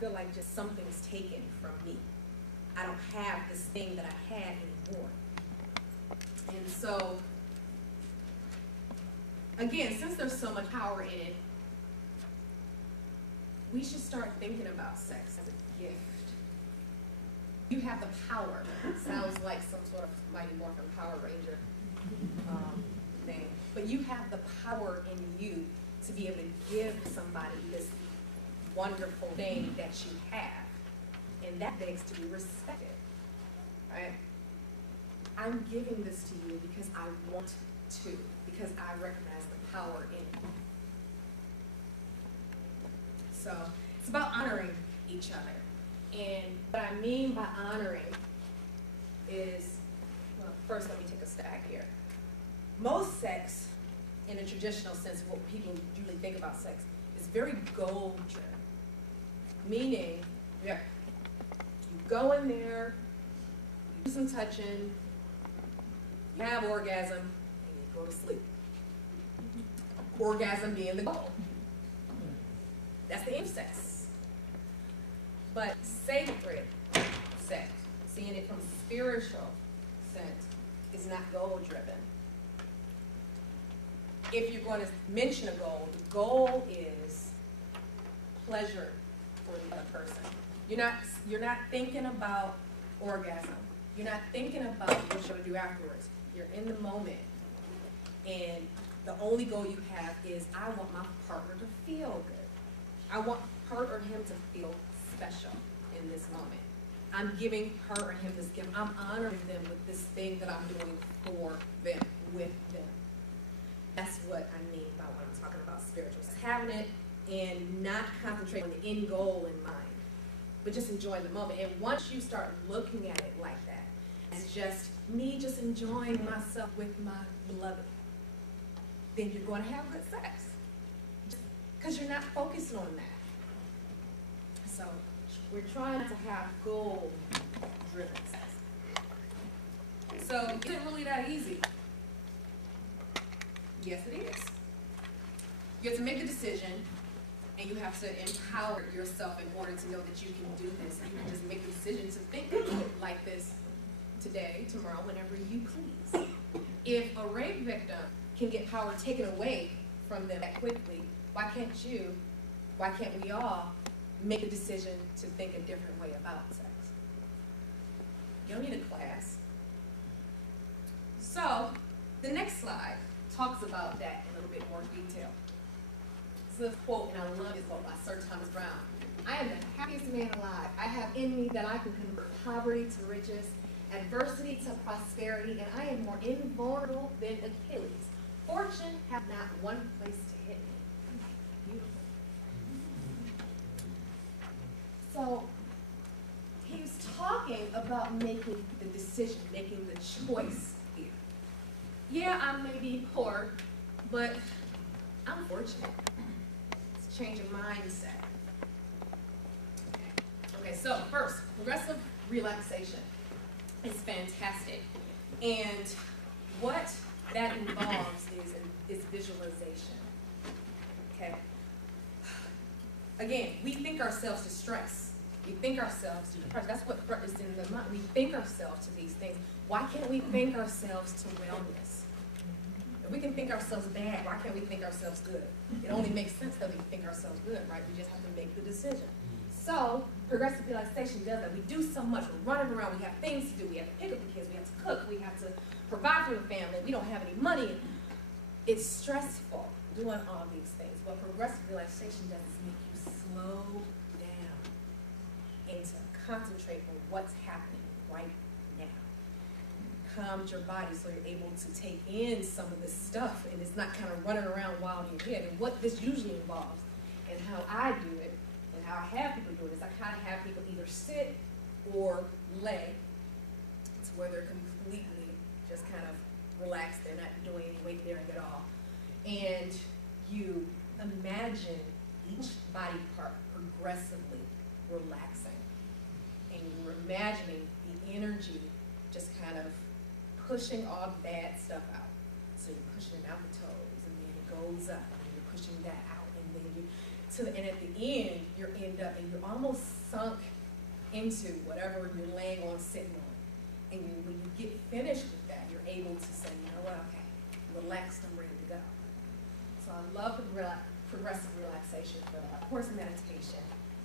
feel like just something's taken from me. I don't have this thing that I had anymore. And so, again, since there's so much power in it, we should start thinking about sex as a gift. You have the power. Sounds like some sort of Mighty Morphin Power Ranger thing. But you have the power in you to be able to give somebody this wonderful thing that you have. And that begs to be respected. Right? I'm giving this to you because I want to, because I recognize the power in it. So it's about honoring each other. And what I mean by honoring is, well, first let me take a step back here. Most sex, in a traditional sense of what people usually think about sex, is very goal-driven. Meaning, you go in there, you do some touching, you have orgasm, and you go to sleep. Orgasm being the goal. That's the aim of sex. But sacred sex, seeing it from a spiritual sense, is not goal-driven. If you're going to mention a goal, the goal is pleasure for the other person. You're not thinking about orgasm. You're not thinking about what you're going to do afterwards. You're in the moment. And the only goal you have is, I want my partner to feel good. I want her or him to feel special in this moment. I'm giving her or him this gift. I'm honoring them with this thing that I'm doing for them, with them. That's what I mean by when I'm talking about spiritual. It's having it and not concentrating on the end goal in mind, but just enjoying the moment. And once you start looking at it like that, it's just me just enjoying myself with my beloved, then you're going to have good sex. Because you're not focusing on that. So we're trying to have goal-driven sex. So is it really that easy? Yes, it is. You have to make a decision, and you have to empower yourself in order to know that you can do this. You can just make a decision to think like this today, tomorrow, whenever you please. If a rape victim can get power taken away from them that quickly, why can't we all make a decision to think a different way about sex? You don't need a class. So, the next slide talks about that in a little bit more detail. This is a quote, and I love this quote by Sir Thomas Browne. I am the happiest man alive. I have in me that I can convert poverty to riches, adversity to prosperity, and I am more invulnerable than Achilles. Fortune hath not one place to hit me. Beautiful. So, he was talking about making the decision, making the choice here. Yeah, I may be poor, but I'm fortunate. It's a change of mindset. Okay, so first, progressive relaxation is fantastic. And what that involves is visualization. Okay? Again, we think ourselves to stress. We think ourselves to depression. That's what is in the mind. We think ourselves to these things. Why can't we think ourselves to wellness? If we can think ourselves bad, why can't we think ourselves good? It only makes sense that we think ourselves good, right? We just have to make the decision. So, progressive relaxation does that. We do so much. We're running around. We have things to do. We have to pick up the kids. We have to cook. We have to provide for the family. We don't have any money. It's stressful doing all these things. What progressive relaxation does is make you slow down and to concentrate on what's happening right now. Calms your body so you're able to take in some of this stuff and it's not kind of running around wild in your head. And what this usually involves and how I do it and how I have people do it is I kind of have people either sit or lay to where they're completely just kind of relaxed. They're not doing any weight bearing at all. And you imagine each body part progressively relaxing. And you're imagining the energy just kind of pushing all the bad stuff out. So you're pushing it out the toes, and then it goes up, and then you're pushing that out, and then and at the end, you're in opened up and you're almost sunk into whatever you're laying on, sitting on. And when you get finished with that, you're able to say, you know what, okay, relaxed, I'm ready to go. So I love the progressive relaxation for that. Of course, meditation.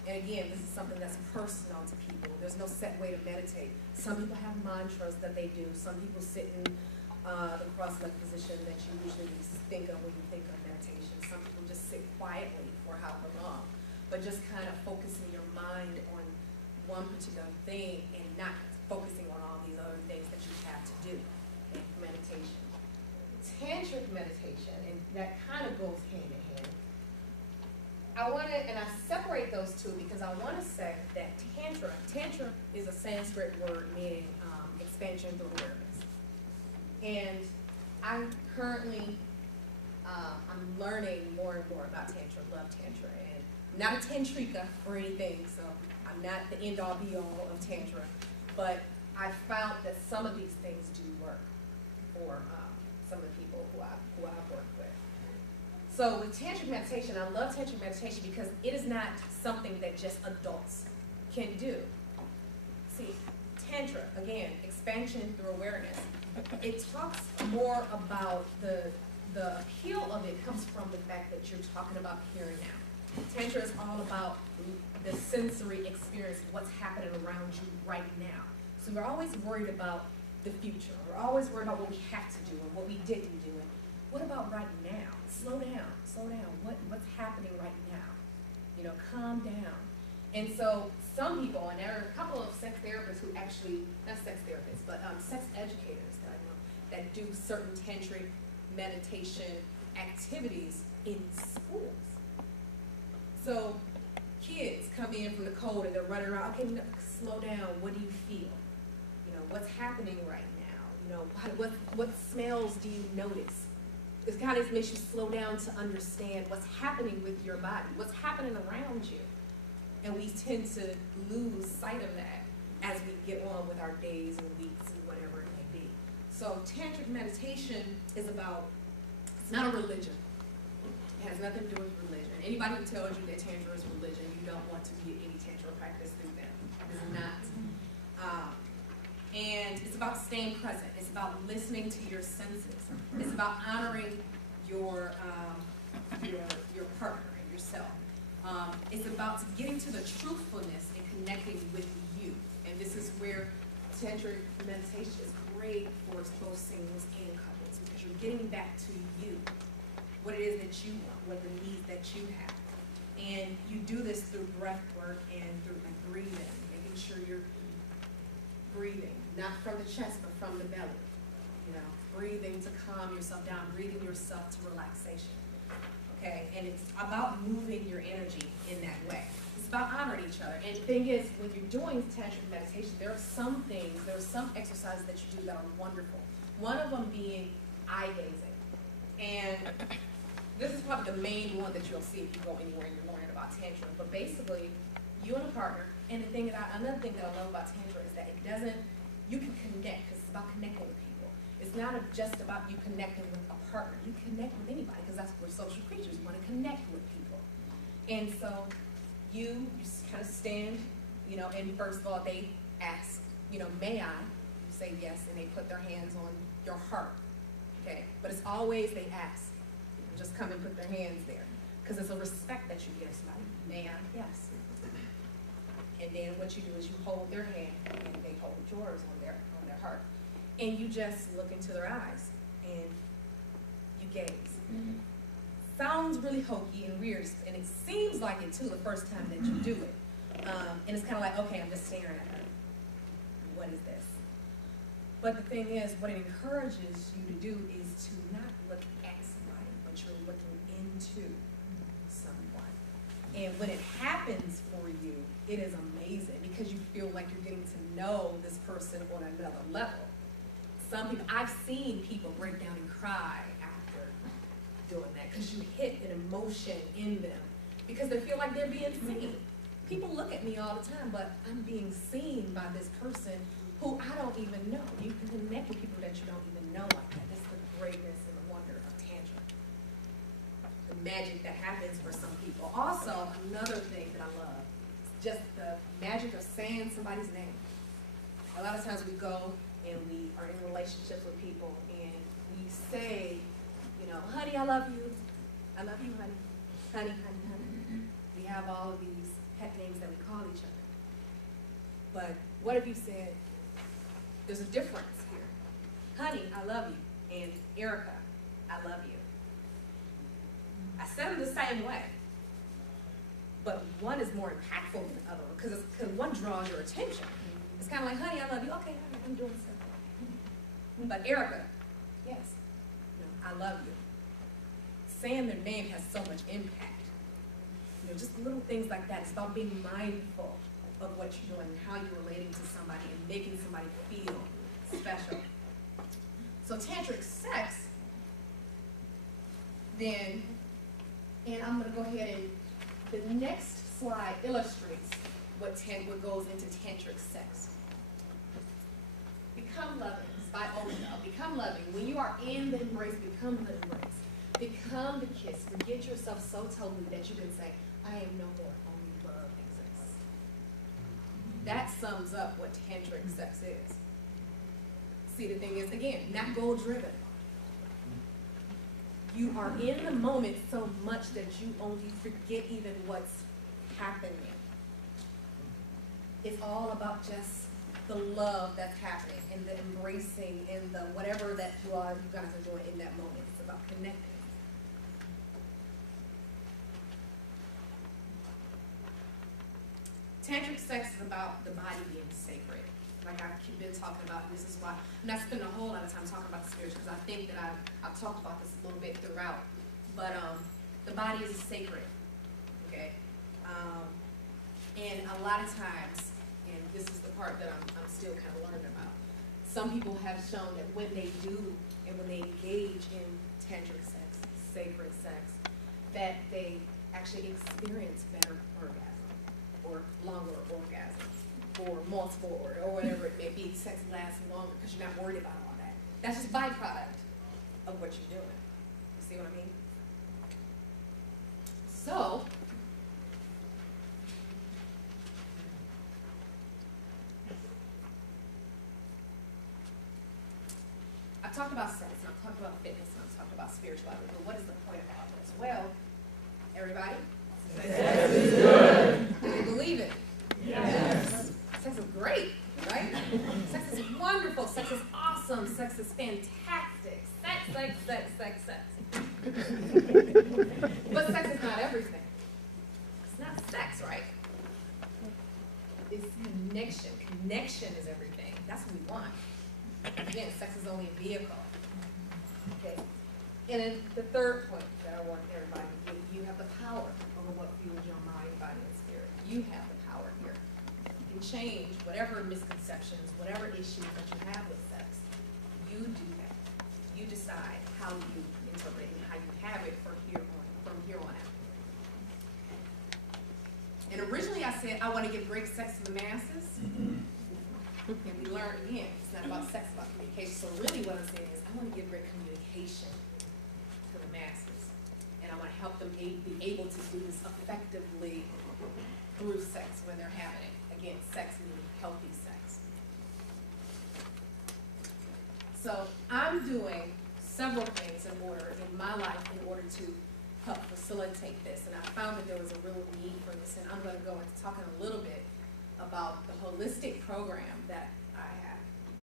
And again, this is something that's personal to people. There's no set way to meditate. Some people have mantras that they do. Some people sit in the cross-legged position that you usually think of when you think of meditation. Some people just sit quietly for however long. But just kind of focusing your mind on one particular thing and not focusing on all these other things that you have to do in meditation. Tantric meditation, and that kind of goes hand in hand. I want to, and I separate those two because I want to say that Tantra is a Sanskrit word meaning expansion through awareness. And I'm currently, I'm learning more and more about Tantra, love Tantra, and not a Tantrika or anything, so I'm not the end-all be-all of Tantra, but I found that some of these things do work for some of the people who I've worked with. So with Tantric meditation, I love Tantric meditation because it is not something that just adults can do. See, Tantra, again, expansion through awareness. It talks more about the appeal of it comes from the fact that you're talking about here and now. Tantra is all about the sensory experience, what's happening around you right now. So we're always worried about the future. We're always worried about what we have to do and what we didn't do. And what about right now? Slow down, slow down. What's happening right now? You know, calm down. And so some people, and there are a couple of sex therapists who actually, not sex therapists, but sex educators that I know that do certain tantric meditation activities in schools. So kids come in from the cold and they're running around, okay, no, slow down, what do you feel? You know, what's happening right now? You know, what smells do you notice? It kind of makes you slow down to understand what's happening with your body, what's happening around you. And we tend to lose sight of that as we get on with our days and weeks and whatever it may be. So tantric meditation is about, it's not a religion. It has nothing to do with religion. Anybody who tells you that Tantra is religion, you don't want to get any Tantra practice through them. It's not. And it's about staying present. It's about listening to your senses. It's about honoring your partner and yourself. It's about getting to the truthfulness and connecting with you. And this is where Tantric meditation is great for both singles and couples because you're getting back to you, what it is that you want, what the needs that you have. And you do this through breath work and through breathing, making sure you're breathing, not from the chest, but from the belly. You know, breathing to calm yourself down, breathing yourself to relaxation. Okay, and it's about moving your energy in that way. It's about honoring each other. And the thing is, when you're doing tantric meditation, there are some things, there are some exercises that you do that are wonderful. One of them being eye gazing. And this is probably the main one that you'll see if you go anywhere and you're learning about Tantra. But basically, you and a partner, and another thing that I love about Tantra is that it doesn't, you can connect, because it's about connecting with people. It's not just about you connecting with a partner. You connect with anybody, because that's what we're social creatures. We want to connect with people. And so you just kind of stand, you know, and first of all, they ask, you know, may I? You say yes, and they put their hands on your heart. Okay? But it's always they ask. Just come and put their hands there. Because it's a respect that you give somebody. May I? Yes. And then what you do is you hold their hand and they hold yours on their heart. And you just look into their eyes and you gaze. Mm-hmm. Sounds really hokey and weird, and it seems like it too the first time that you do it. And it's kind of like, okay, I'm just staring at her. What is this? But the thing is, what it encourages you to do is to not look at somebody, but you're looking into someone. And when it happens for you, it is amazing because you feel like you're getting to know this person on another level. Some people, I've seen people break down and cry after doing that because you hit an emotion in them because they feel like they're being seen. People look at me all the time, but I'm being seen by this person who I don't even know. You can connect with people that you don't even know like that. That's the greatness and the wonder of Tantra. The magic that happens for some people. Also, another thing that I love just the magic of saying somebody's name. A lot of times we go and we are in relationships with people and we say, you know, honey, I love you. I love you, honey. Honey, honey, honey. We have all of these pet names that we call each other. But what if you said, there's a difference here. Honey, I love you. And Erica, I love you. I said them the same way. But one is more impactful than the other because one draws your attention. It's kind of like, honey, I love you. Okay, honey, I'm doing something. But Erica, yes, I love you. Saying their name has so much impact. You know, just little things like that. It's about being mindful of what you're doing and how you're relating to somebody and making somebody feel special. So tantric sex, then, and I'm going to go ahead and the next slide illustrates what goes into tantric sex. Become loving. It's by Oprah. Become loving. When you are in the embrace, become the embrace. Become the kiss. Forget yourself so totally that you can say, I am no more. Only love exists. That sums up what tantric sex is. See, the thing is, again, not goal-driven. You are in the moment so much that you only forget even what's happening. It's all about just the love that's happening and the embracing and the whatever that you guys are doing in that moment. It's about connecting. Tantric sex is about the body being sacred. Like I've been talking about, this is why I'm not spending a whole lot of time talking about the spiritual because I think that I've talked about this a little bit throughout. But the body is sacred, okay? And a lot of times, and this is the part that I'm still kind of learning about, some people have shown that when they do and when they engage in tantric sex, sacred sex, that they actually experience better orgasm or longer orgasms. Or multiple, or whatever it may be, sex lasts longer because you're not worried about all that. That's just a byproduct of what you're doing. You see what I mean? So, I've talked about sex, and I've talked about fitness, and I've talked about spirituality, but what is the point of all this? Well, everybody? Sex is good. Do you believe it? Yes. Sex is great, right? Sex is wonderful. Sex is awesome. Sex is fantastic. Sex, sex, sex, sex, sex. But sex is not everything. It's not sex, right? It's connection. Connection is everything. That's what we want. Again, sex is only a vehicle. Okay. And then the third point that I want everybody to get, you have the power over what fuels your mind, body, and spirit. You have the power here. You can change whatever misconceptions, whatever issues that you have with sex. You do that. You decide how you interpret it and how you have it from here on out. And originally I said I want to give great sex to the masses. And we learned again, it's not about sex, it's about communication. So really what I'm saying is I want to give great communication to the masses. And I want to help them be able to do this effectively through sex when they're having it. Again, sex meaning healthy sex. So I'm doing several things in my life in order to help facilitate this. And I found that there was a real need for this. And I'm going to go into talking a little bit about the holistic program that